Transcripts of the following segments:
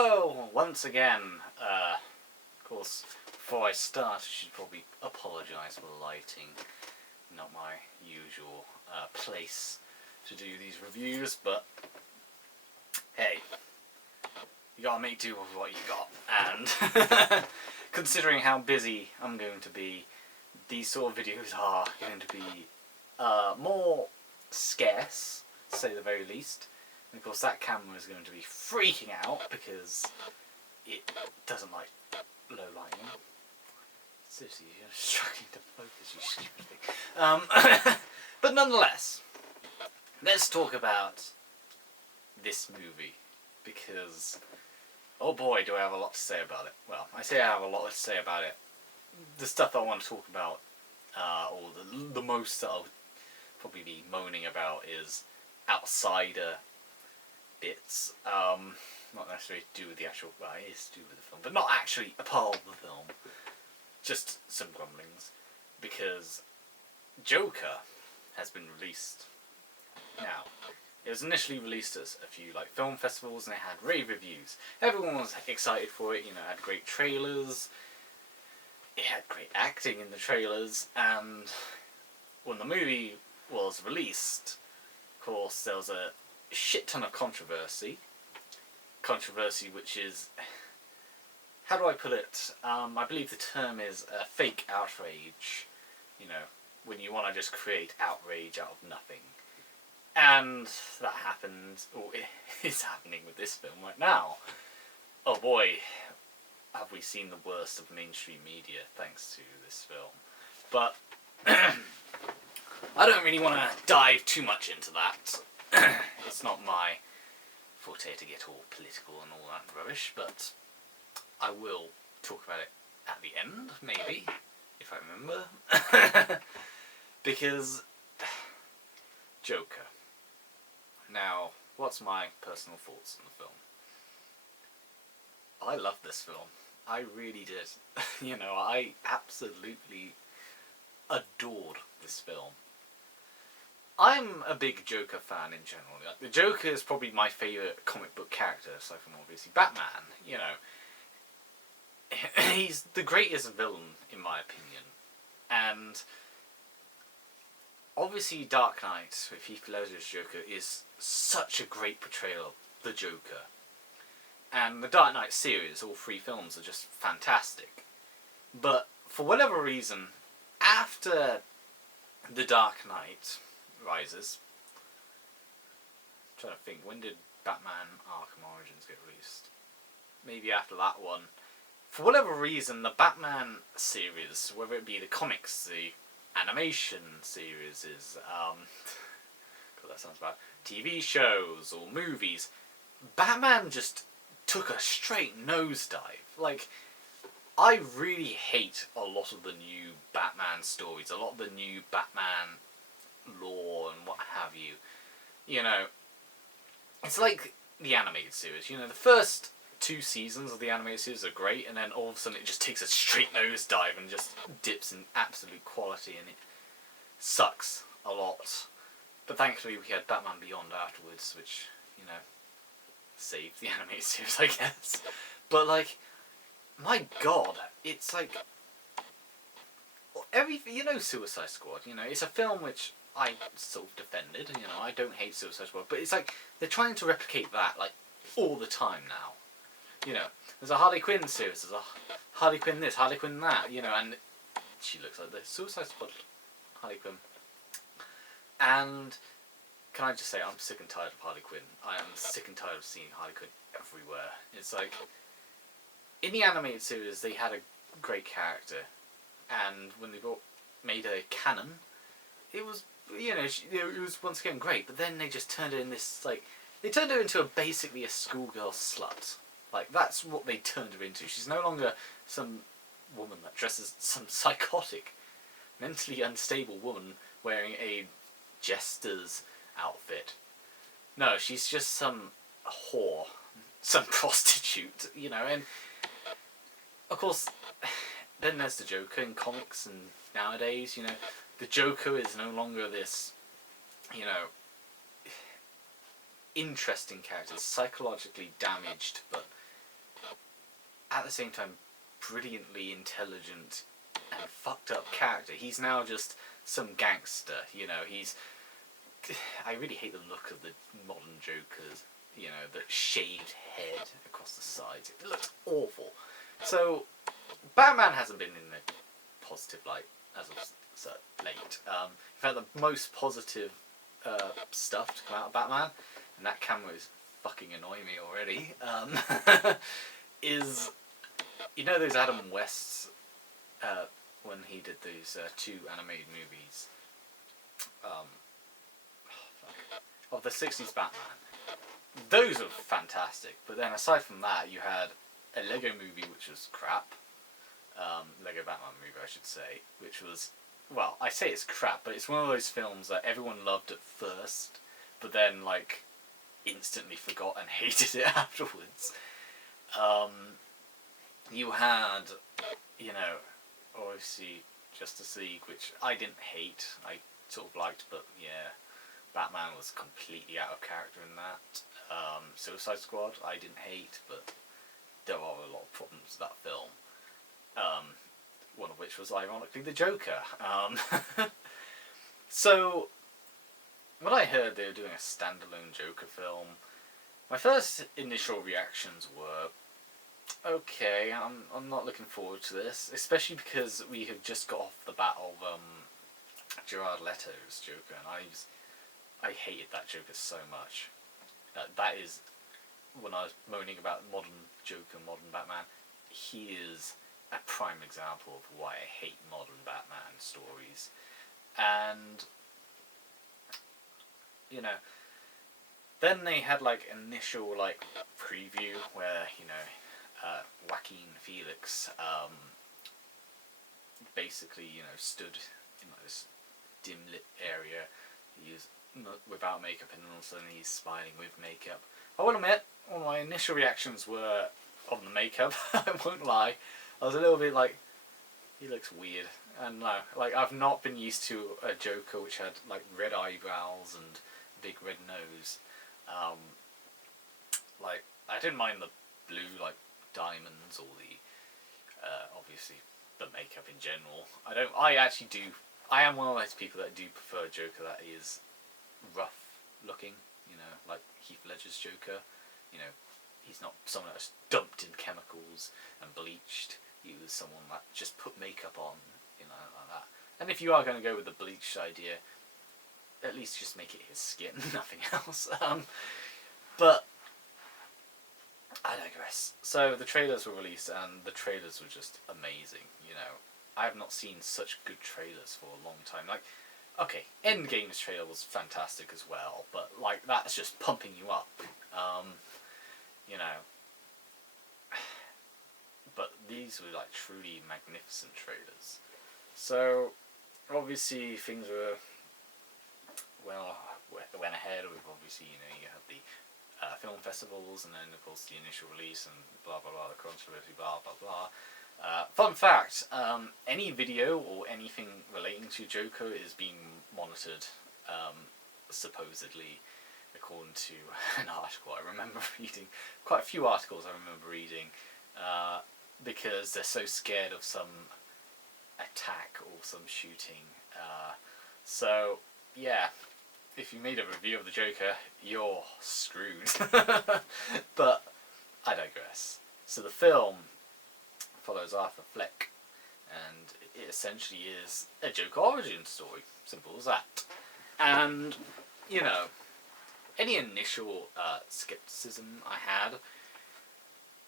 Hello, once again. Of course, before I start, I should probably apologise for the lighting. Not my usual place to do these reviews, but hey, you gotta make do with what you got. And considering how busy I'm going to be, these sort of videos are going to be more scarce, to say the very least. And of course that camera is going to be freaking out because it doesn't like low lighting. Seriously, you're struggling to focus, you stupid thing. But nonetheless, let's talk about this movie, because oh boy do I have a lot to say about it. Well, I say I have a lot to say about it. The stuff I want to talk about, or the most that I'll probably be moaning about, is outsider bits, not necessarily to do with the actual, well, it is to do with the film, but not actually a part of the film, just some grumblings, because Joker has been released. Now, it was initially released at a few film festivals and it had rave reviews. Everyone was excited for it, it had great trailers, it had great acting in the trailers, and when the movie was released, of course, there was a shit ton of controversy which is, how do I put it, I believe the term is fake outrage, when you want to just create outrage out of nothing. And that happened, or it is happening with this film right now. Oh boy, have we seen the worst of mainstream media thanks to this film. But I don't really want to dive too much into that. It's not my forte to get all political and all that rubbish, but I will talk about it at the end, maybe, if I remember. Because Joker. Now, what's my personal thoughts on the film? I love this film. I really did. I absolutely adored this film. I'm a big Joker fan in general. The Joker is probably my favourite comic book character, aside from obviously Batman. He's the greatest villain in my opinion. And obviously Dark Knight with Heath Ledger's Joker is such a great portrayal of the Joker. And the Dark Knight series, all three films, are just fantastic. But for whatever reason, after The Dark Knight Rises, I'm trying to think, when did Batman Arkham Origins get released? Maybe after that one. For whatever reason, the Batman series, whether it be the comics, the animation series, God, that sounds bad, TV shows or movies, Batman just took a straight nosedive. I really hate a lot of the new Batman stories, a lot of the new Batman lore and what have you. It's like the animated series. The first 2 seasons of the animated series are great, and then all of a sudden it just takes a straight nosedive and just dips in absolute quality, and it sucks a lot. But thankfully we had Batman Beyond afterwards, which, saved the animated series, I guess. But my god, it's Suicide Squad, it's a film which I sort of defended, I don't hate Suicide Squad, but it's they're trying to replicate that, all the time now. There's a Harley Quinn series, there's a Harley Quinn this, Harley Quinn that, and she looks like the Suicide Squad Harley Quinn. And can I just say, I'm sick and tired of Harley Quinn. I am sick and tired of seeing Harley Quinn everywhere. It's in the animated series, they had a great character, and when they made her canon, it was, it was once again great, but then they just turned her in this, they turned her into basically a schoolgirl slut. That's what they turned her into. She's no longer some woman that dresses, some psychotic, mentally unstable woman wearing a jester's outfit. No, she's just some whore, some prostitute, and of course, then there's the Joker in comics, and nowadays, the Joker is no longer this, interesting character, psychologically damaged, but at the same time, brilliantly intelligent and fucked up character. He's now just some gangster, you know. I really hate the look of the modern Jokers, you know, the shaved head across the sides. It looks awful. So, Batman hasn't been in a positive light as of late. In fact, the most positive stuff to come out of Batman, and that camera is fucking annoying me already, is, you know, those Adam Wests, when he did those 2 animated movies of the 60s Batman. Those were fantastic, but then aside from that, you had a Lego movie which was crap. Lego Batman movie, I should say, which was, well, I say it's crap, but it's one of those films that everyone loved at first, but then, like, instantly forgot and hated it afterwards. You had, you know, obviously Justice League, which I didn't hate, I sort of liked, but yeah, Batman was completely out of character in that. Suicide Squad, I didn't hate, but there are a lot of problems with that film. One of which was ironically the Joker. So, when I heard they were doing a standalone Joker film, my first initial reactions were, okay, I'm not looking forward to this, especially because we have just got off the bat of Jared Leto's Joker, and I hated that Joker so much. That is, when I was moaning about modern Joker, modern Batman, he is a prime example of why I hate modern Batman stories. And, you know, then they had like initial like preview where, you know, Joaquin Phoenix basically, you know, stood in like this dim lit area. He was without makeup, and then all of a sudden he's smiling with makeup. I will admit, one of my initial reactions were of the makeup. I won't lie. I was a little bit like, he looks weird. And no, like, I've not been used to a Joker which had like red eyebrows and big red nose. Like, I didn't mind the blue like diamonds or the obviously the makeup in general. I am one of those people that do prefer a Joker that is rough looking, you know, like Heath Ledger's Joker. You know, he's not someone that's dumped in chemicals and bleached. He was someone that just put makeup on, you know, like that. And if you are going to go with the bleached idea, at least just make it his skin, nothing else. But I digress. So the trailers were released, and the trailers were just amazing. You know, I have not seen such good trailers for a long time. Like, okay, Endgame's trailer was fantastic as well, but like that's just pumping you up. You know, but these were like truly magnificent trailers. So obviously things were went ahead with, obviously, you know, you have the film festivals, and then of course the initial release and blah blah blah, the controversy, blah blah blah. Fun fact, any video or anything relating to Joker is being monitored, supposedly, according to an article I remember reading. Quite a few articles I remember reading, because they're so scared of some attack or some shooting. So, yeah, if you made a review of the Joker, you're screwed. But I digress. So the film follows Arthur Fleck, and it essentially is a Joker origin story. Simple as that. And, you know, any initial skepticism I had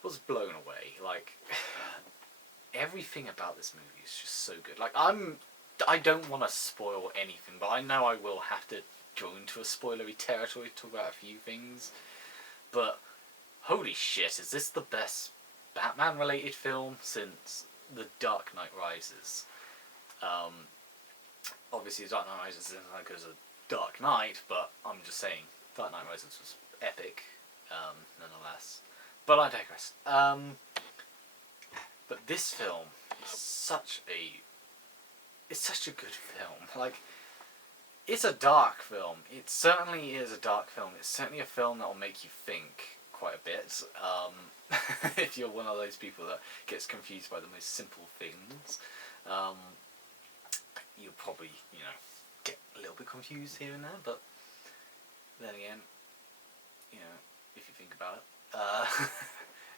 was blown away. Like, everything about this movie is just so good. Like, I don't want to spoil anything, but I know I will have to go into a spoilery territory to talk about a few things. But holy shit, is this the best Batman-related film since The Dark Knight Rises? Obviously, Dark Knight Rises isn't like as a Dark Knight, but I'm just saying, Dark Knight Rises was epic, nonetheless. But I digress. But this film is such a good film. Like, it's a dark film. It certainly is a dark film. It's certainly a film that will make you think quite a bit. If you're one of those people that gets confused by the most simple things, you'll probably, get a little bit confused here and there, but then again, if you think about it,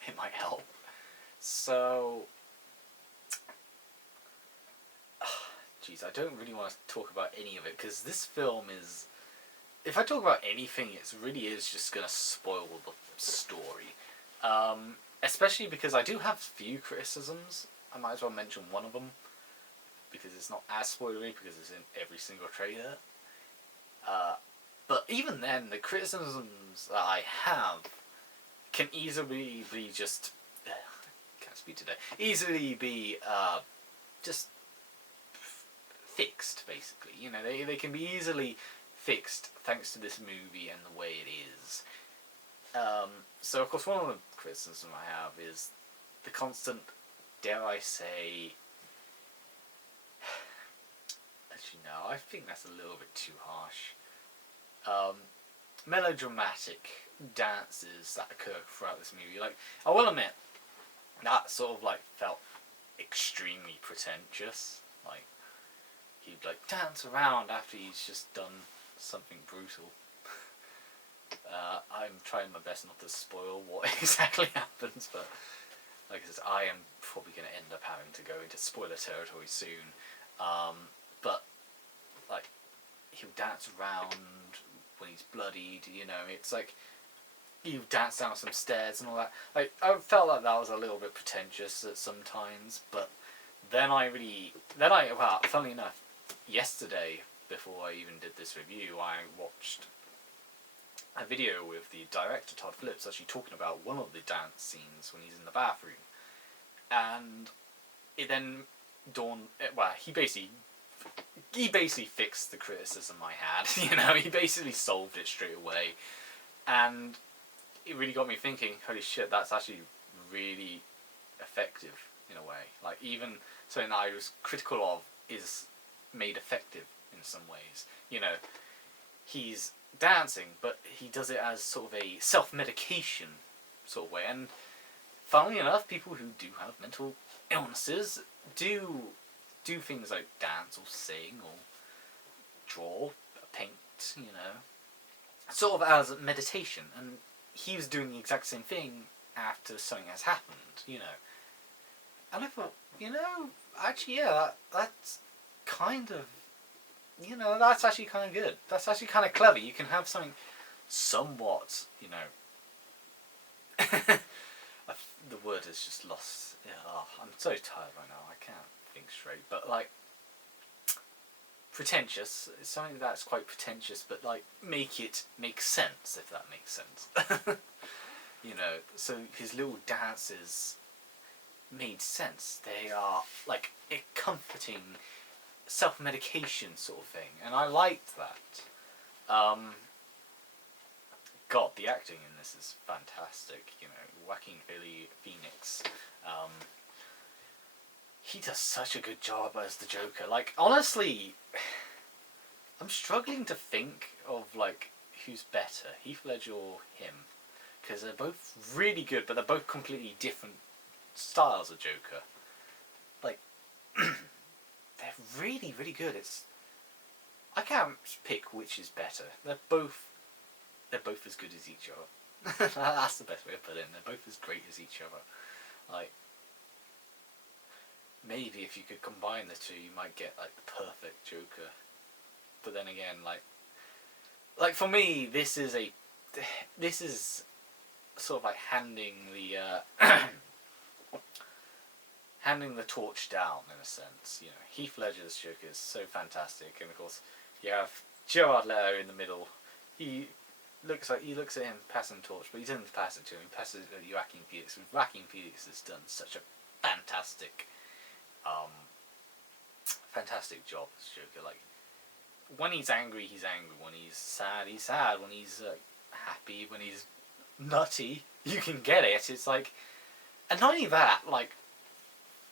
it might help. So, geez, I don't really want to talk about any of it, because this film is, if I talk about anything, it really is just going to spoil the story. Especially because I do have a few criticisms. I might as well mention one of them, because it's not as spoilery, because it's in every single trailer. But even then, the criticisms that I have can easily be just... can't speak today. Easily be just fixed, basically. They can be easily fixed thanks to this movie and the way it is. So, of course, one of the criticisms I have is the constant, dare I say... Actually, no, I think that's a little bit too harsh. Melodramatic dances that occur throughout this movie. Like, I will admit, that sort of, felt extremely pretentious. Like, he'd, dance around after he's just done something brutal. I'm trying my best not to spoil what exactly happens, but like I said, I am probably going to end up having to go into spoiler territory soon. But he'll dance around when he's bloodied. It's like you dance down some stairs and all that. I felt like that was a little bit pretentious at some times, but funnily enough, yesterday, before I even did this review, I watched a video with the director, Todd Phillips, actually talking about one of the dance scenes when he's in the bathroom. And it then dawned... Well, he basically fixed the criticism I had. He basically solved it straight away. And it really got me thinking, holy shit, that's actually really effective, in a way. Even something that I was critical of is made effective in some ways. He's dancing, but he does it as sort of a self-medication sort of way. And funnily enough, people who do have mental illnesses do things like dance or sing or draw, paint, sort of as meditation. And he was doing the exact same thing after something has happened, And I thought, actually, yeah, that's kind of... that's actually kind of good. That's actually kind of clever. You can have something somewhat, the word is just lost. Yeah, I'm so tired right now. I can't think straight. But, pretentious. It's something that's quite pretentious, but, make it make sense, if that makes sense. So his little dances made sense. They are, a comforting... self-medication sort of thing, and I liked that. God, the acting in this is fantastic. Joaquin Phoenix, he does such a good job as the Joker. Honestly, I'm struggling to think of who's better, Heath Ledger or him, because they're both really good, but they're both completely different styles of Joker. They're really, really good. I can't pick which is better. They're both as good as each other. That's the best way to put it. They're both as great as each other. Maybe if you could combine the two, you might get the perfect Joker. But then again, for me, this is sort of handing the torch down, in a sense. Heath Ledger's Joker is so fantastic, and of course you have Jared Leto in the middle. He looks at him passing the torch, but he doesn't pass it to him. He passes it to Joaquin Phoenix. And Joaquin Phoenix has done such a fantastic job as Joker. When he's angry, he's angry. When he's sad, he's sad. When he's happy, when he's nutty, you can get it. It's and not only that,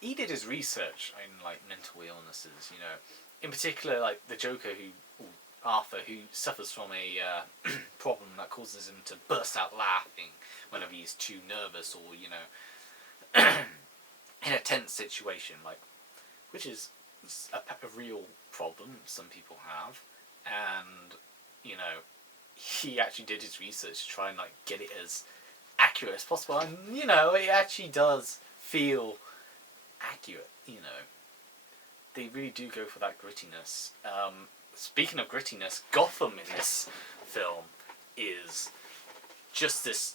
he did his research in mental illnesses, In particular, the Joker who Arthur, who suffers from a problem that causes him to burst out laughing whenever he's too nervous or, you know, in a tense situation, like, which is a real problem some people have, and, you know, he actually did his research to try and, like, get it as accurate as possible, and, you know, it actually does feel accurate, you know. They really do go for that grittiness. Speaking of grittiness, Gotham in this film is just this...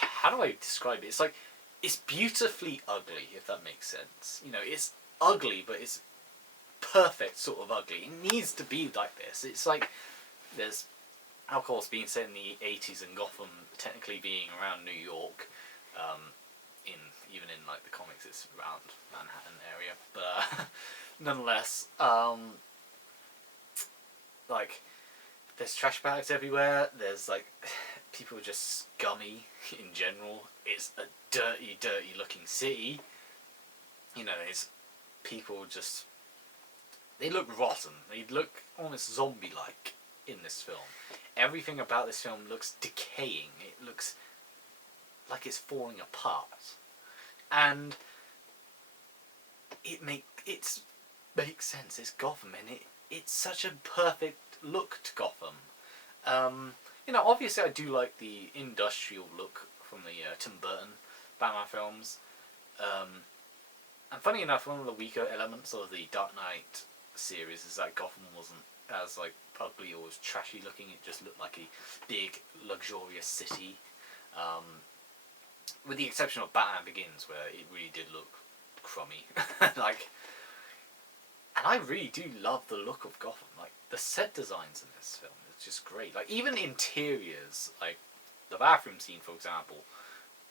How do I describe it? It's like, it's beautifully ugly, if that makes sense. You know, it's ugly, but it's perfect sort of ugly. It needs to be like this. It's like, there's alcohol's being set in the 80s and Gotham technically being around New York. Even in like the comics, it's around Manhattan area, but nonetheless, like, there's trash bags everywhere. There's like, people are just scummy in general. It's a dirty, dirty looking city. You know, it's people just, they look rotten. They look almost zombie-like in this film. Everything about this film looks decaying. It looks like it's falling apart. And it makes sense. It's Gotham, and it's such a perfect look to Gotham. You know, obviously I do like the industrial look from the Tim Burton Batman films. And funny enough, one of the weaker elements of the Dark Knight series is that Gotham wasn't as like ugly or as trashy looking. It just looked like a big, luxurious city. With the exception of Batman Begins, where it really did look crummy. Like, and I really do love the look of Gotham. Like, the set designs in this film is just great. Like, even interiors, like the bathroom scene, for example,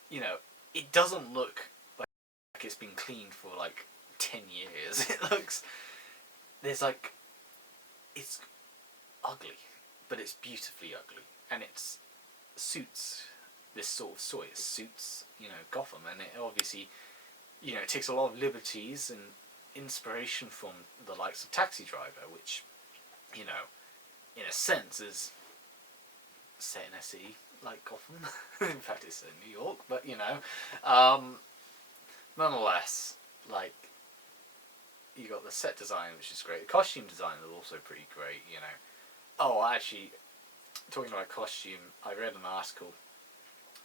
you know, it doesn't look like it's been cleaned for like 10 years. It looks, there's like, it's ugly, but it's beautifully ugly, and it suits this sort of story. It suits, you know, Gotham, and it obviously, you know, it takes a lot of liberties and inspiration from the likes of Taxi Driver, which, you know, in a sense is set in a city like Gotham. In fact, it's in New York, but, you know, nonetheless, like, you got the set design, which is great. The costume design is also pretty great, you know. Oh, actually, talking about costume, I read an article.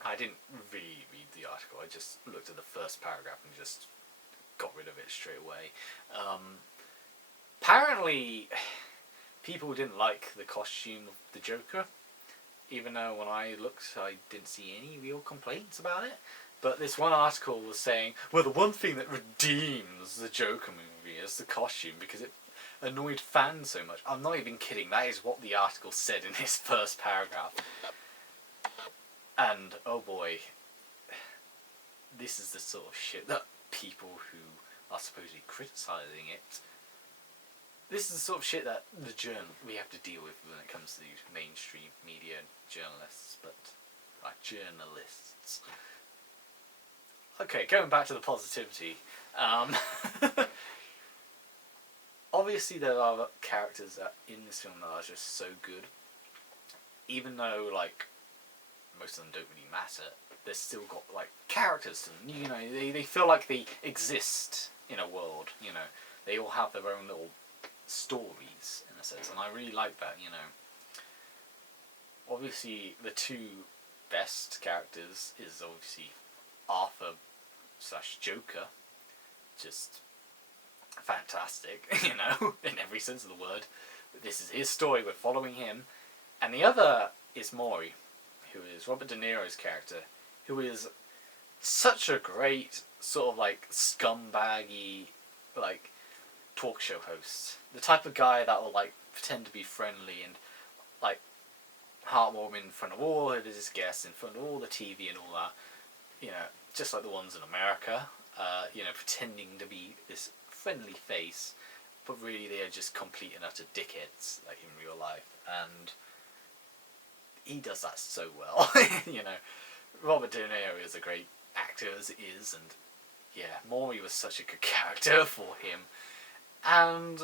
I didn't really read the article, I just looked at the first paragraph and just got rid of it straight away. Apparently, people didn't like the costume of the Joker, even though when I looked I didn't see any real complaints about it. But this one article was saying, well, the one thing that redeems the Joker movie is the costume, because it annoyed fans so much. I'm not even kidding, that is what the article said in its first paragraph. And, oh boy, this is the sort of shit that people who are supposedly criticising it, this is the sort of shit that we have to deal with when it comes to these mainstream media journalists, but, like, journalists. Okay, going back to the positivity, obviously there are characters in this film that are just so good, even though, like, most of them don't really matter, they've still got, like, characters, and, you know, they feel like they exist in a world, you know, they all have their own little stories, in a sense, and I really like that, you know. Obviously, the two best characters is obviously Arthur / Joker, just fantastic, you know, in every sense of the word. This is his story, we're following him, and the other is Maury, who is Robert De Niro's character, who is such a great sort of like scumbaggy, like, talk show host. The type of guy that will like pretend to be friendly and like heartwarming in front of all of his guests, in front of all the TV and all that. You know, just like the ones in America. You know, pretending to be this friendly face, but really they are just complete and utter dickheads, like in real life. And he does that so well. You know, Robert De Niro is a great actor as it is, and yeah, Maury was such a good character for him. And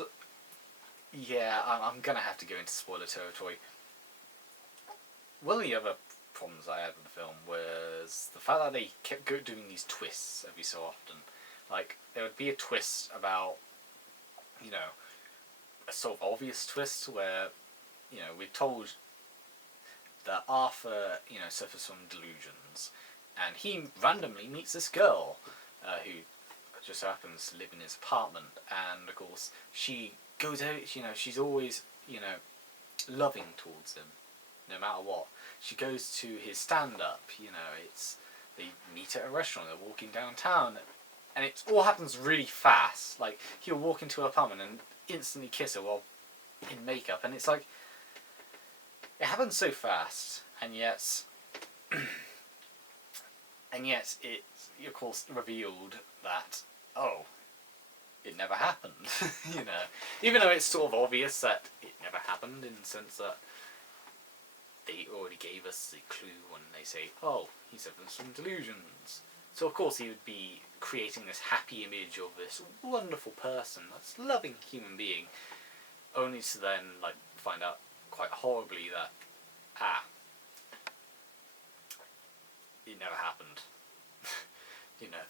Yeah, I'm gonna have to go into spoiler territory. One of the other problems I had with the film was the fact that they kept doing these twists every so often. Like, there would be a twist about, you know, a sort of obvious twist where, we're told that Arthur, suffers from delusions, and he randomly meets this girl who just happens to live in his apartment, and of course she goes out. She's always, loving towards him, no matter what. She goes to his stand-up. They meet at a restaurant. They're walking downtown, and it all happens really fast. Like, he'll walk into her apartment and instantly kiss her while in makeup, and it's like, it happens so fast, and yet it's of course revealed that, oh, it never happened. Even though it's sort of obvious that it never happened, in the sense that they already gave us the clue when they say, oh, he suffers from delusions. So of course he would be creating this happy image of this wonderful person, this loving human being, only to then find out quite horribly that it never happened.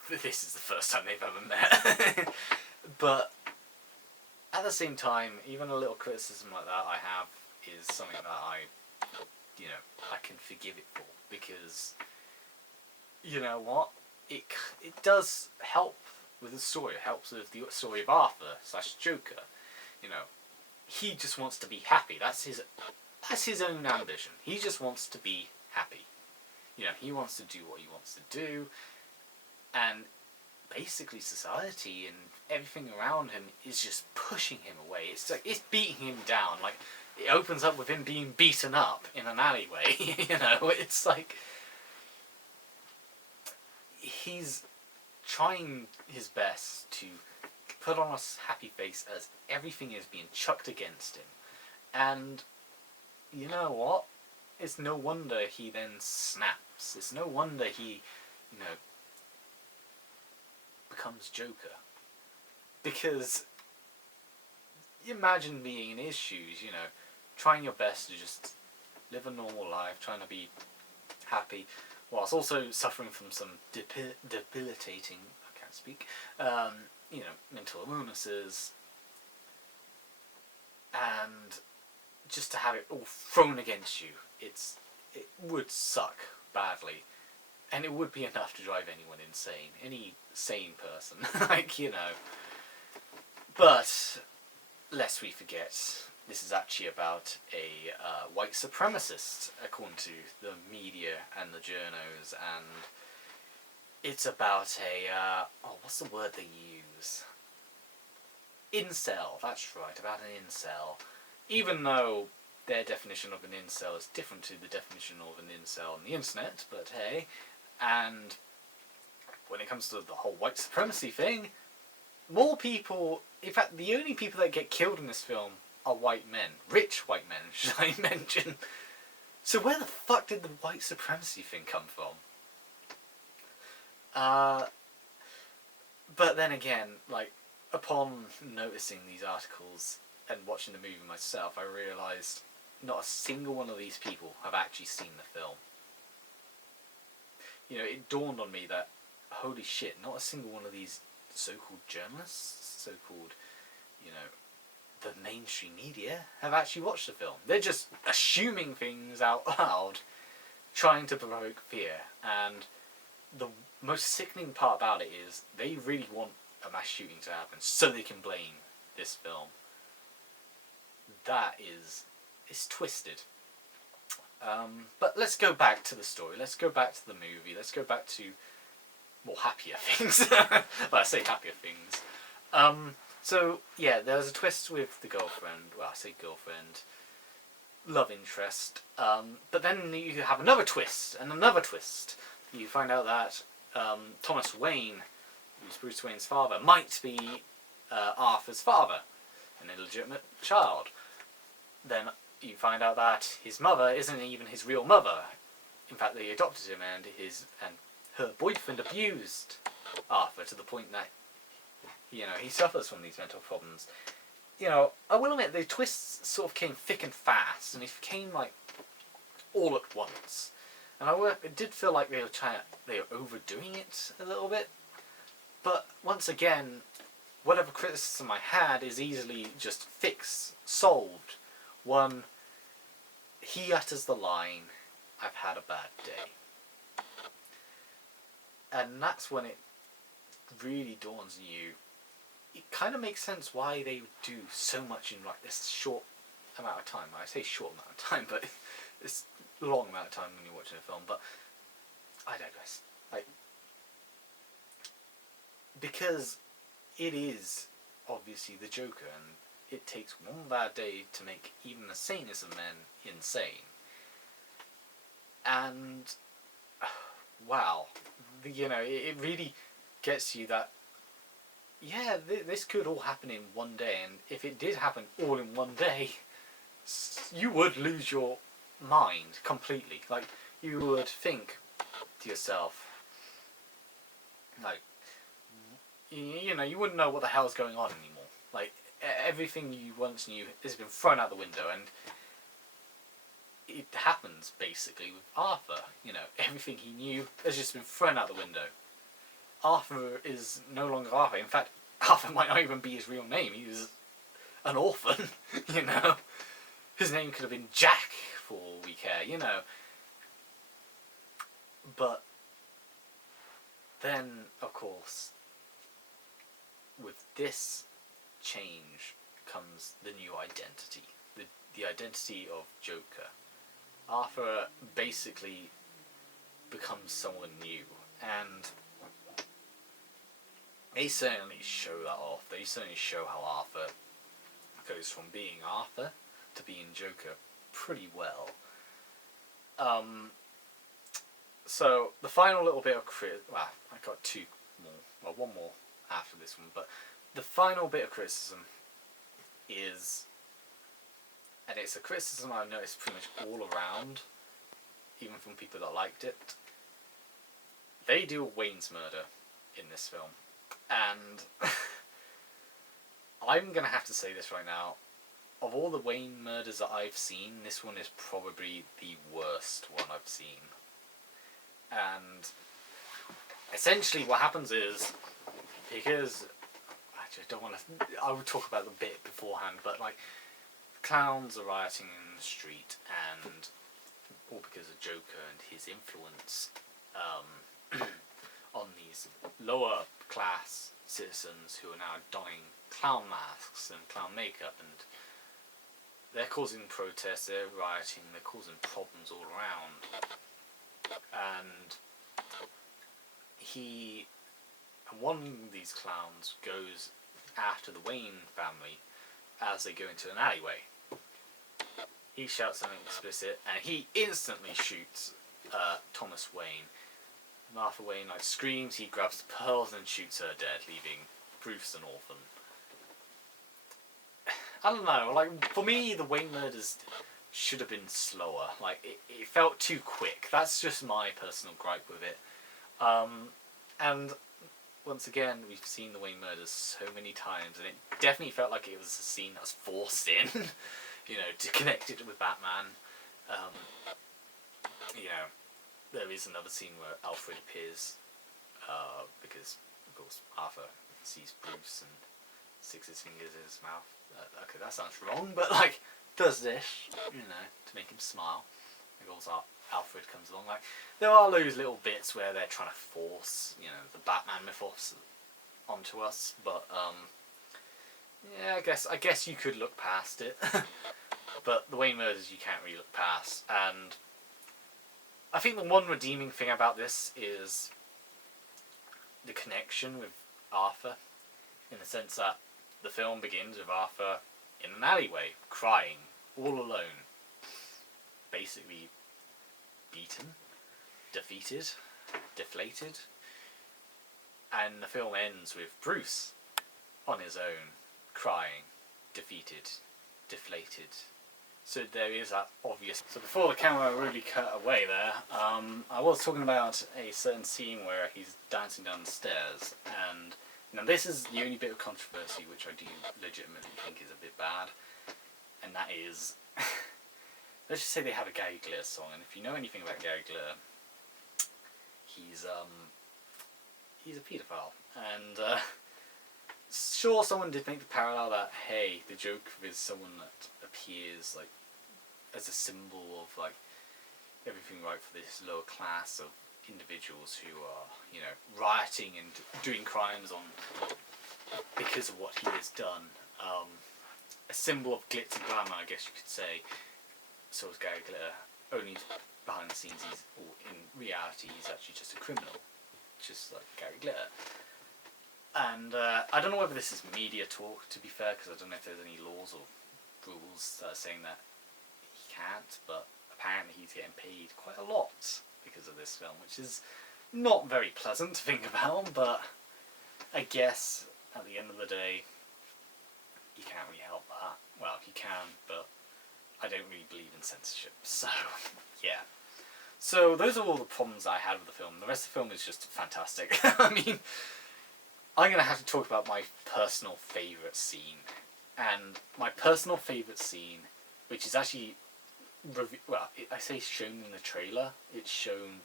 This is the first time they've ever met. But at the same time, even a little criticism like that I have is something that I can forgive it for, because you know what, it does help with the story. It helps with the story of Arthur / Joker. He just wants to be happy. That's his own ambition. He just wants to be happy. He wants to do what he wants to do, and basically society and everything around him is just pushing him away. It's like, it's beating him down. Like, it opens up with him being beaten up in an alleyway. It's like, he's trying his best to put on a happy face as everything is being chucked against him. And you know what? It's no wonder he then snaps. It's no wonder he, becomes Joker. Because imagine being in his shoes, trying your best to just live a normal life, trying to be happy, whilst also suffering from some debilitating, I can't speak, mental illnesses, and just to have it all thrown against you, it would suck badly, and it would be enough to drive anyone insane, any sane person, But lest we forget, this is actually about a white supremacist, according to the media and the journos, and it's about a, what's the word they use? Incel, that's right, about an incel. Even though their definition of an incel is different to the definition of an incel on the internet, but hey. And when it comes to the whole white supremacy thing, more people, in fact, the only people that get killed in this film are white men. Rich white men, should I mention. So where the fuck did the white supremacy thing come from? But then again, upon noticing these articles and watching the movie myself, I realised not a single one of these people have actually seen the film. It dawned on me that, holy shit, not a single one of these so-called journalists, so-called, the mainstream media, have actually watched the film. They're just assuming things out loud, trying to provoke fear, and the most sickening part about it is they really want a mass shooting to happen so they can blame this film. It's twisted. But let's go back to the story, let's go back to the movie, let's go back to more happier things. Well, I say happier things. So, yeah, there's a twist with the girlfriend, well, I say girlfriend, love interest, but then you have another twist, and another twist. You find out that Thomas Wayne, who's Bruce Wayne's father, might be Arthur's father, an illegitimate child. Then you find out that his mother isn't even his real mother. In fact, they adopted him, and her boyfriend abused Arthur to the point that he suffers from these mental problems. you know, I will admit the twists sort of came thick and fast, and it came like all at once. And it did feel like they were overdoing it a little bit. But once again, whatever criticism I had is easily just fixed, solved. One, he utters the line, "I've had a bad day." And that's when it really dawns on you. It kind of makes sense why they do so much in like this short amount of time. I say short amount of time, but it's a long amount of time when you're watching a film. But I digress. Like, because it is obviously the Joker, and it takes one bad day to make even the sanest of men insane. And wow, you know, it really gets you that, yeah, this could all happen in one day, and if it did happen all in one day, you would lose your mind completely. Like, you would think to yourself, like, you know, you wouldn't know what the hell's going on anymore. Like, everything you once knew has been thrown out the window, and it happens basically with Arthur. You know, everything he knew has just been thrown out the window. Arthur is no longer Arthur. In fact, Arthur might not even be his real name. He was an orphan, you know. His name could have been Jack, for all we care, you know. But then, of course, with this change comes the new identity. The identity of Joker. Arthur basically becomes someone new, and they certainly show that off. They certainly show how Arthur goes from being Arthur to being Joker pretty well. So the final little bit of well, I got two more, well, one more after this one, but the final bit of criticism is, and it's a criticism I've noticed pretty much all around, even from people that liked it. They do a Wayne's murder in this film, and I'm going to have to say this right now. Of all the Wayne murders that I've seen, this one is probably the worst one I've seen. And essentially what happens is, because, actually I don't want to, I will talk about the bit beforehand, but like, clowns are rioting in the street, and all because of Joker and his influence on these lower class citizens who are now donning clown masks and clown makeup, and they're causing protests, they're rioting, they're causing problems all around. And one of these clowns goes after the Wayne family as they go into an alleyway. He shouts something explicit, and he instantly shoots Thomas Wayne. Martha Wayne like screams, he grabs the pearls and shoots her dead, leaving Bruce an orphan. I don't know, like, for me, the Wayne murders should have been slower. Like, it felt too quick. That's just my personal gripe with it. And once again, we've seen the Wayne murders so many times, and it definitely felt like it was a scene that was forced in, you know, to connect it with Batman. You know, there is another scene where Alfred appears, because, of course, Arthur sees Bruce and sticks his fingers in his mouth. Okay, that sounds wrong, but, like, does this, you know, to make him smile. And also Alfred comes along. Like, there are those little bits where they're trying to force, you know, the Batman mythos onto us, but, yeah, I guess you could look past it. But the Wayne murders you can't really look past, and I think the one redeeming thing about this is the connection with Arthur, in the sense that the film begins with Arthur in an alleyway, crying, all alone, basically beaten, defeated, deflated, and the film ends with Bruce on his own, crying, defeated, deflated. So there is that obvious. So before the camera really cut away there, I was talking about a certain scene where he's dancing down the stairs, and Now this is the only bit of controversy which I do legitimately think is a bit bad, and that is, let's just say they have a Gary Glitter song, and if you know anything about Gary Glitter, he's a paedophile, and sure, someone did make the parallel that, hey, the Joker is someone that appears like as a symbol of like everything right for this lower class of individuals who are, you know, rioting and doing crimes on because of what he has done. A symbol of glitz and glamour, I guess you could say. So is Gary Glitter. Only behind the scenes, or in reality, he's actually just a criminal, just like Gary Glitter. And I don't know whether this is media talk, to be fair, because I don't know if there's any laws or rules that are saying that he can't, but apparently he's getting paid quite a lot because of this film, which is not very pleasant to think about, but I guess at the end of the day, you can't really help that. Well, you can, but I don't really believe in censorship, so yeah. So those are all the problems I had with the film. The rest of the film is just fantastic. I mean, I'm going to have to talk about my personal favourite scene. And my personal favourite scene, which is actually, I say shown in the trailer, it's shown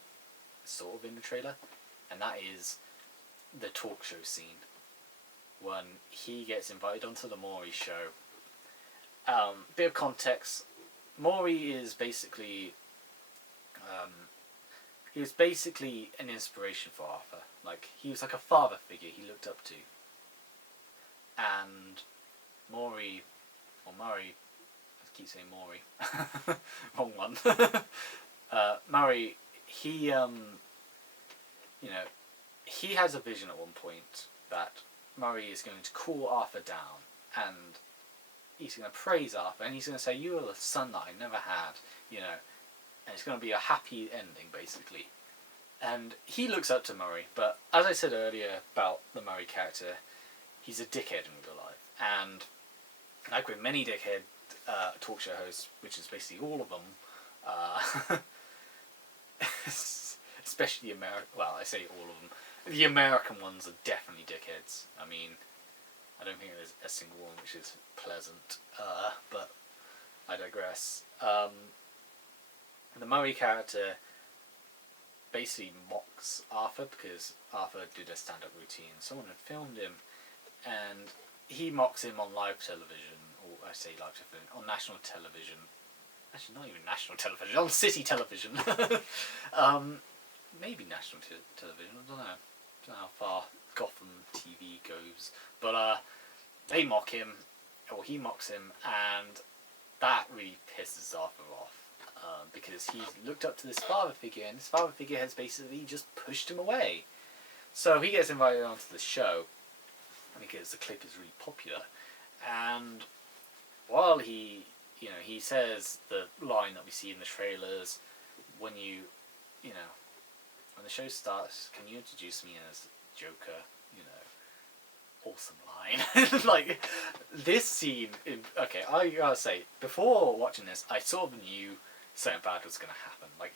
sort of in the trailer, and that is the talk show scene. When he gets invited onto the Maury show. Bit of context, Maury is basically, he was basically an inspiration for Arthur. Like, he was like a father figure he looked up to. And Maury, I keep saying Maury, wrong one. Maury, he, you know, he has a vision at one point that Murray is going to cool Arthur down, and he's going to praise Arthur, and he's going to say, "You are the son that I never had," you know, and it's going to be a happy ending, basically. And he looks up to Murray, but as I said earlier about the Murray character, he's a dickhead in real life, and like with many dickhead talk show hosts, which is basically all of them, especially I say all of them. The American ones are definitely dickheads. I mean, I don't think there's a single one which is pleasant, but I digress. The Murray character basically mocks Arthur because Arthur did a stand-up routine. Someone had filmed him, and he mocks him on live television, or I say live television, on national television. Actually, not even national television, on city television. Maybe national television, I don't know. I don't know how far Gotham TV goes. But they mock him, or he mocks him, and that really pisses Arthur off. Because he looked up to this father figure, and this father figure has basically just pushed him away. So he gets invited onto the show, because the clip is really popular. And while he says the line that we see in the trailers, when the show starts, "Can you introduce me as Joker?" Awesome line. Like, this scene, okay, I gotta say, before watching this, I sort of knew something bad was gonna happen. Like,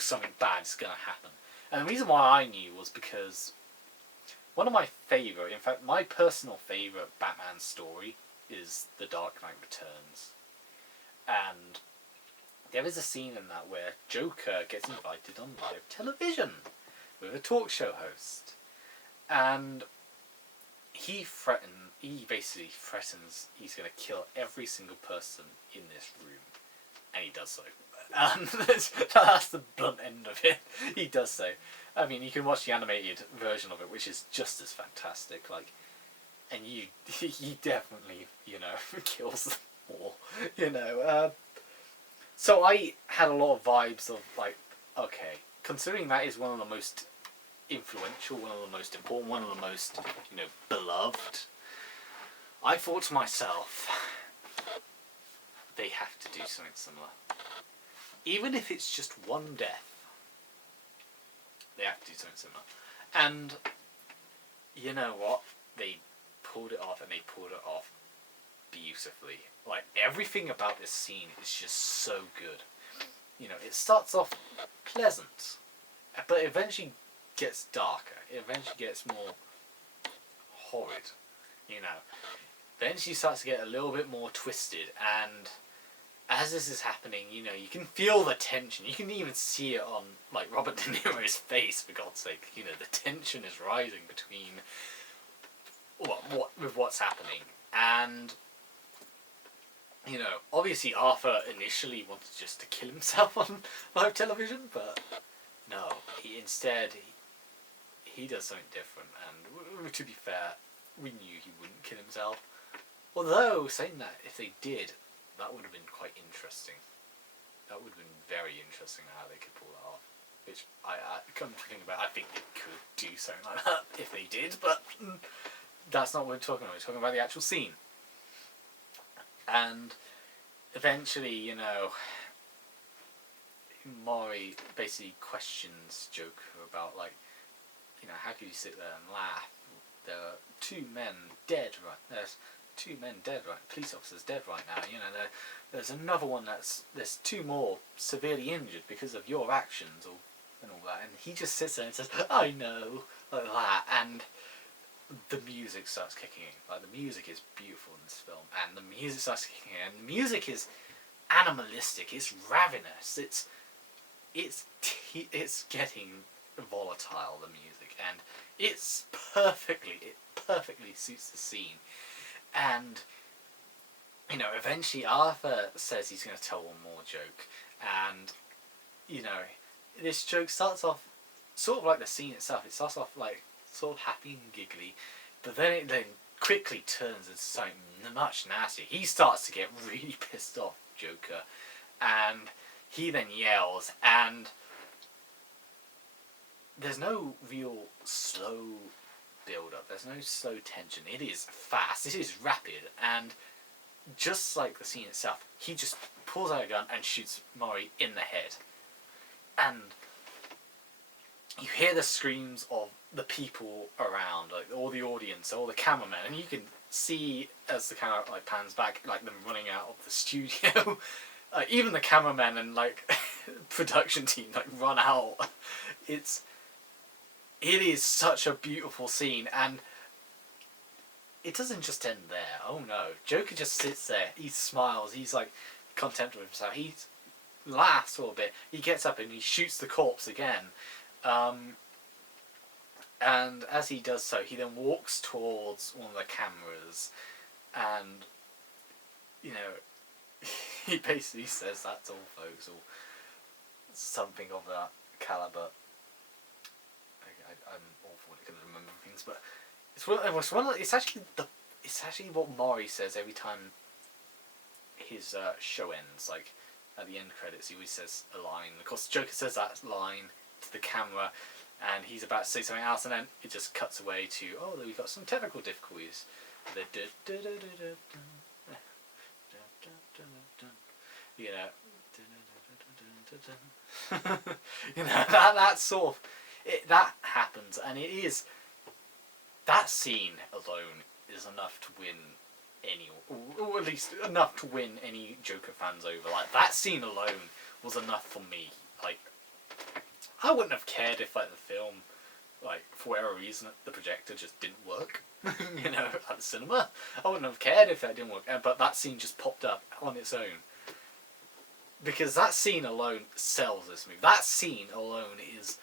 something bad is gonna happen. And the reason why I knew was because one of my favourite, in fact, my personal favourite Batman story is The Dark Knight Returns. And there is a scene in that where Joker gets invited on live television with a talk show host. And he basically threatens he's going to kill every single person in this room. And he does so. That's the blunt end of it. He does so. I mean, you can watch the animated version of it, which is just as fantastic. Like, and he definitely, kills them all. So I had a lot of vibes of like, okay, considering that is one of the most influential, one of the most important, one of the most, beloved, I thought to myself, they have to do something similar. Even if it's just one death, they have to do something similar. And you know what? They pulled it off, and they pulled it off beautifully. Like, everything about this scene is just so good. It starts off pleasant, but it eventually gets darker. It eventually gets more horrid, you know. Then she starts to get a little bit more twisted, and as this is happening, you know, you can feel the tension. You can even see it on, like, Robert De Niro's face, for God's sake. You know, the tension is rising between what's happening. And, you know, obviously Arthur initially wanted just to kill himself on live television, but no, he does something different. And to be fair, we knew he wouldn't kill himself. Although, saying that, if they did, that would have been quite interesting. That would have been very interesting how they could pull that off. Which, I come to think about, I think they could do something like that if they did, but that's not what we're talking about. We're talking about the actual scene. And eventually, you know, Maury basically questions Joker about, like, you know, how could you sit there and laugh? There are 2 men dead, right? There's 2 men dead, right? Police officers dead right now. You know, there's another one there's 2 more severely injured because of your actions, and all that. And he just sits there and says, "I know," like that. And the music starts kicking in. Like, the music is beautiful in this film, and the music starts kicking in. And the music is animalistic. It's ravenous. It's getting volatile. The music, and it perfectly suits the scene. And, you know, eventually Arthur says he's going to tell one more joke, and, you know, this joke starts off sort of like the scene itself. It starts off like sort of happy and giggly, but then it quickly turns into something much nastier. He starts to get really pissed off, Joker, and he then yells, and there's no real slow build-up. There's no slow tension. It is fast. It is rapid, and just like the scene itself, he just pulls out a gun and shoots Maury in the head. And you hear the screams of the people around, like all the audience, all the cameramen, and you can see as the camera like pans back, like them running out of the studio. Even the cameramen and like production team like run out. It is such a beautiful scene, and it doesn't just end there. Oh no, Joker just sits there. He smiles. He's like content with himself. He laughs a little bit. He gets up and he shoots the corpse again. And as he does so, he then walks towards one of the cameras, and, you know, he basically says, "That's all, folks," or something of that caliber. I'm awful when I can remember things, but it's actually what Maury says every time his show ends. Like at the end credits, he always says a line. Of course, Joker says that line to the camera, and he's about to say something else, and then it just cuts away to, "Oh, we've got some technical difficulties." You know, you know that sort of. That happens, and it is that scene alone is enough to win any, or at least enough to win any Joker fans over. Like, that scene alone was enough for me. Like, I wouldn't have cared if like the film, like for whatever reason, the projector just didn't work. You know, at the cinema, I wouldn't have cared if that didn't work. But that scene just popped up on its own. Because that scene alone sells this movie. That scene alone is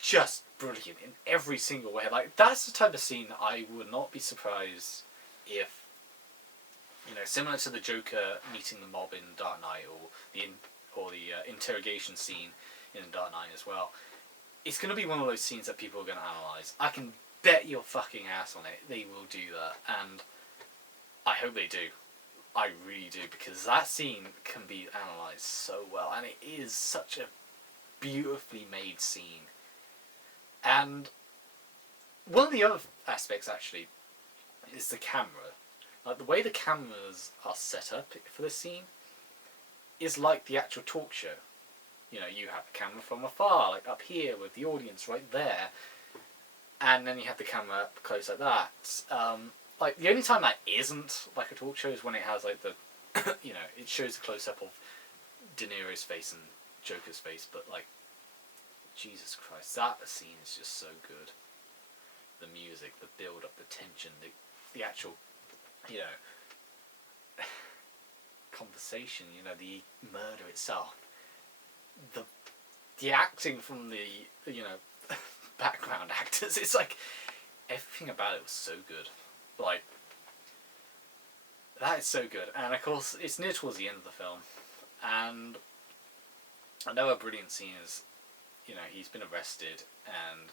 just brilliant in every single way. Like, that's the type of scene I would not be surprised if, you know, similar to the Joker meeting the mob in Dark Knight, or the interrogation scene in Dark Knight as well. It's going to be one of those scenes that people are going to analyse. I can bet your fucking ass on it. They will do that, and I hope they do. I really do, because that scene can be analysed so well, and it is such a beautifully made scene. And one of the other aspects, actually, is the camera. Like, the way the cameras are set up for this scene is like the actual talk show. You know, you have the camera from afar, like up here with the audience right there, and then you have the camera up close like that. Like, the only time that isn't like a talk show is when it has like the, you know, it shows a close-up of De Niro's face and Joker's face, but like, Jesus Christ, that scene is just so good. the music, the build up, the tension, the actual, you know, conversation, you know, the murder itself, the acting from the, you know, background actors. It's like everything about it was so good. Like, that is so good. And of course, it's near towards the end of the film, and another brilliant scene is, you know, he's been arrested, and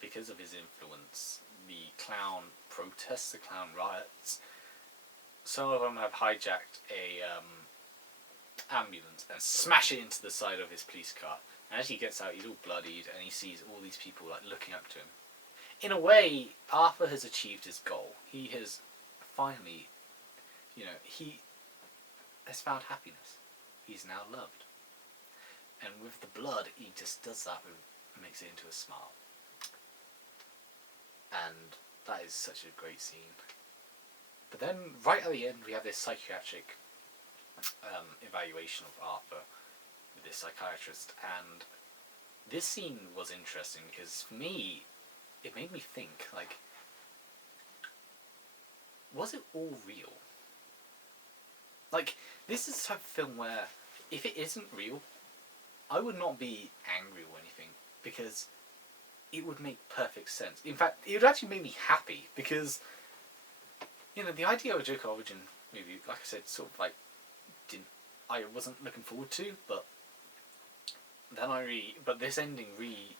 because of his influence, the clown protests, the clown riots. Some of them have hijacked a ambulance and smash it into the side of his police car. And as he gets out, he's all bloodied, and he sees all these people like looking up to him. In a way, Arthur has achieved his goal. He has finally, you know, he has found happiness. He's now loved. And with the blood, he just does that and makes it into a smile. And that is such a great scene. But then, right at the end, we have this psychiatric evaluation of Arthur with this psychiatrist. And this scene was interesting because, for me, it made me think, like, was it all real? Like, this is the type of film where, if it isn't real, I would not be angry or anything, because it would make perfect sense. In fact, it would actually make me happy, because, you know, the idea of a Joker origin movie, like I said, sort of like, I wasn't looking forward to, but then but this ending really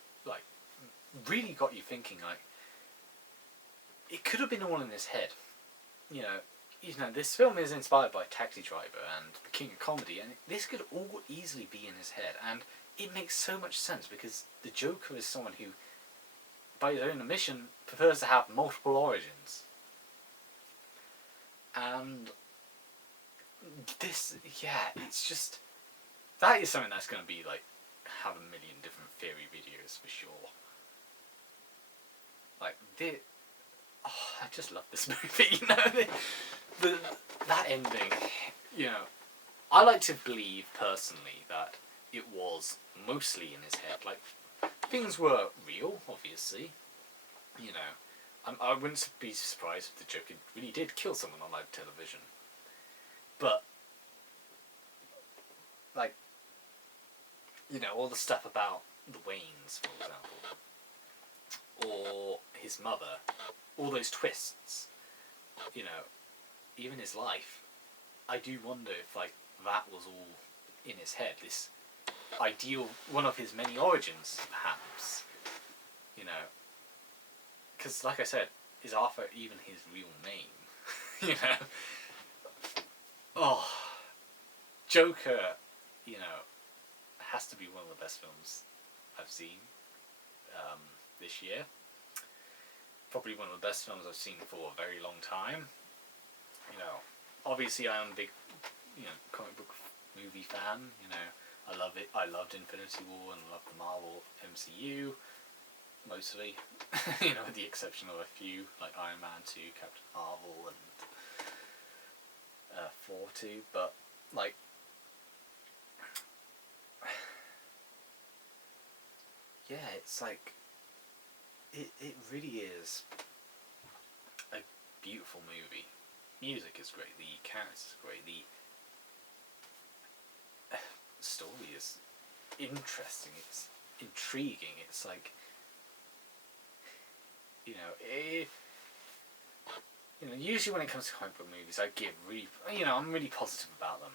got you thinking, like, it could have been all in his head. You know, this film is inspired by Taxi Driver and The King of Comedy, and this could all easily be in his head, and it makes so much sense, because the Joker is someone who, by his own admission, prefers to have multiple origins. And this, yeah, it's just, that is something that's going to be, like, have a million different theory videos for sure. Like, I just love this movie, you know, that ending, you know, I like to believe, personally, that it was mostly in his head. Like, things were real, obviously, you know, I wouldn't be surprised if the Joker really did kill someone on live television, but, like, you know, all the stuff about the Waynes, for example, or his mother, all those twists, you know, even his life, I do wonder if, like, that was all in his head, this ideal, one of his many origins, perhaps, you know, because, like I said, is Arthur even his real name, you know? Oh, Joker, you know, has to be one of the best films I've seen this year. Probably one of the best films I've seen for a very long time. You know, obviously I am a big, you know, comic book movie fan. You know, I love it. I loved Infinity War and loved the Marvel MCU, mostly. You know, with the exception of a few, like Iron Man 2, Captain Marvel, and Thor 2. But, like, yeah, it's like, it really is a beautiful movie. Music is great, the characters are great, the story is interesting, it's intriguing, it's like, you know, usually when it comes to comic book movies, I give really, you know, I'm really positive about them,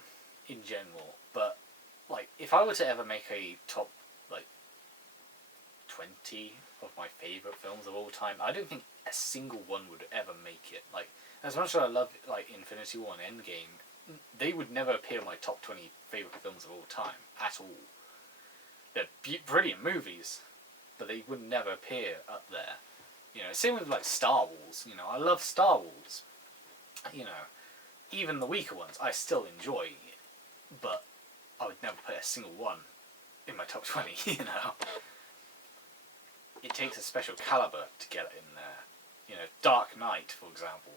in general, but, like, if I were to ever make a top, like, 20 of my favourite films of all time, I don't think a single one would ever make it. Like, as much as I love, like, Infinity War and Endgame, they would never appear in my top 20 favourite films of all time, at all. They're brilliant movies, but they would never appear up there. You know, same with, like, Star Wars, you know, I love Star Wars. You know, even the weaker ones, I still enjoy, but I would never put a single one in my top 20, you know. It takes a special calibre to get it in there. You know, Dark Knight, for example,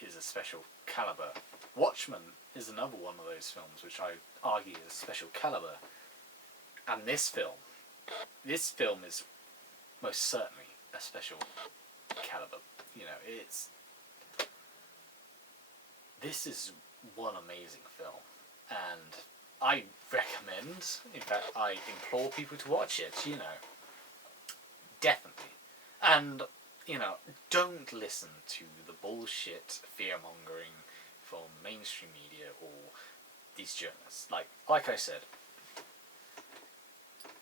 is a special calibre. Watchmen is another one of those films which I argue is a special calibre. And this film is most certainly a special caliber. You know, this is one amazing film, and I recommend, in fact, I implore people to watch it, you know, definitely. And, you know, don't listen to the bullshit fear-mongering from mainstream media or these journalists. Like I said,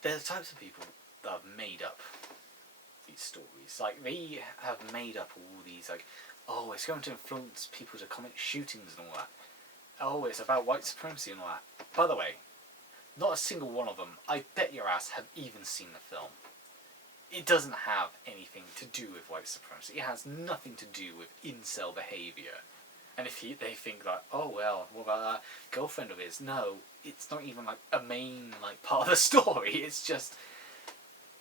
they're the types of people that have made up these stories. Like, they have made up all these, like, oh, it's going to influence people to commit shootings and all that. Oh, it's about white supremacy and all that. By the way, not a single one of them, I bet your ass, have even seen the film. It doesn't have anything to do with white supremacy. It has nothing to do with incel behaviour. And if they think like, oh well, what about that girlfriend of his? No, it's not even like a main like part of the story. It's just,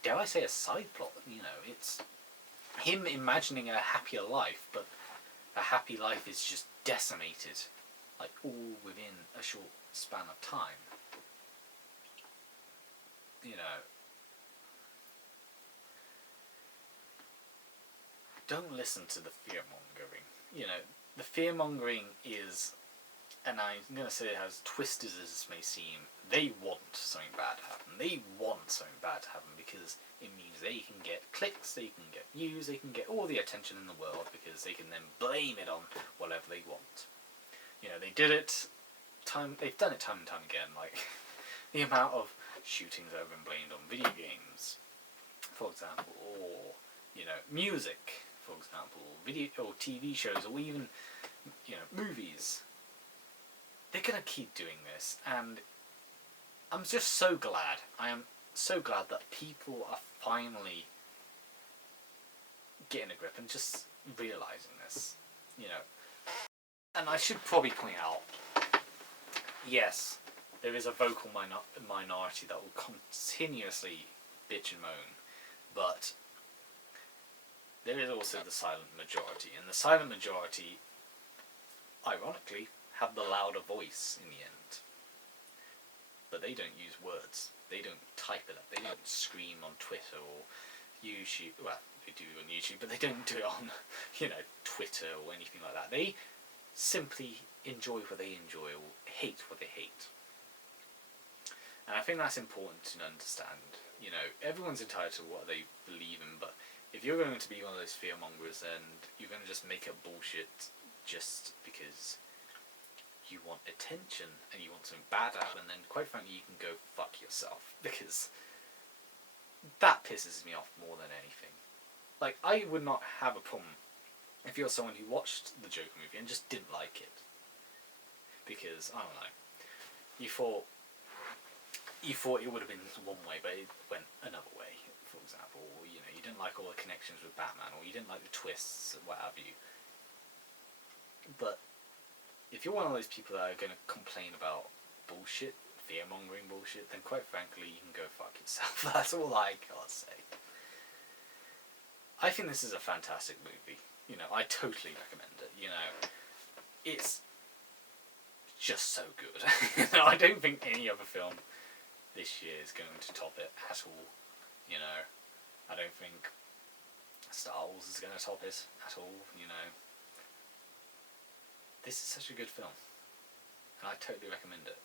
dare I say, a side plot. You know, it's him imagining a happier life, but a happy life is just decimated, like all within a short span of time. You know, don't listen to the fear-mongering. You know, the fear-mongering is, and I'm going to say it as twisted as this may seem, they want something bad to happen. They want something bad to happen because it means they can get clicks, they can get views, they can get all the attention in the world because they can then blame it on whatever they want. You know, they did it they've done it time and time again, like the amount of shootings that have been blamed on video games, for example, or, you know, music, for example, video or TV shows, or even, you know, movies. They're gonna keep doing this, and I'm just so glad. I am so glad that people are finally getting a grip and just realising this, you know. And I should probably point out, yes, there is a vocal minority that will continuously bitch and moan, but there is also the silent majority, and the silent majority, ironically, have the louder voice in the end. But they don't use words. They don't type it up. They don't scream on Twitter or YouTube. Well, they do on YouTube, but they don't do it on, you know, Twitter or anything like that. They simply enjoy what they enjoy or hate what they hate. And I think that's important to understand. You know, everyone's entitled to what they believe in, but if you're going to be one of those fearmongers and you're going to just make up bullshit just because you want attention and you want something bad to happen, then quite frankly you can go fuck yourself, because that pisses me off more than anything. Like, I would not have a problem if you're someone who watched the Joker movie and just didn't like it. Because, I don't know, you thought it would have been one way, but it went another way, for example. Or, you know, you didn't like all the connections with Batman, or you didn't like the twists, or what have you. But if you're one of those people that are going to complain about bullshit, fear-mongering bullshit, then quite frankly, you can go fuck yourself. That's all I gotta say. I think this is a fantastic movie. You know, I totally recommend it. You know, it's just so good. You know, I don't think any other film this year is going to top it at all. You know, I don't think Star Wars is going to top it at all. You know, this is such a good film, and I totally recommend it.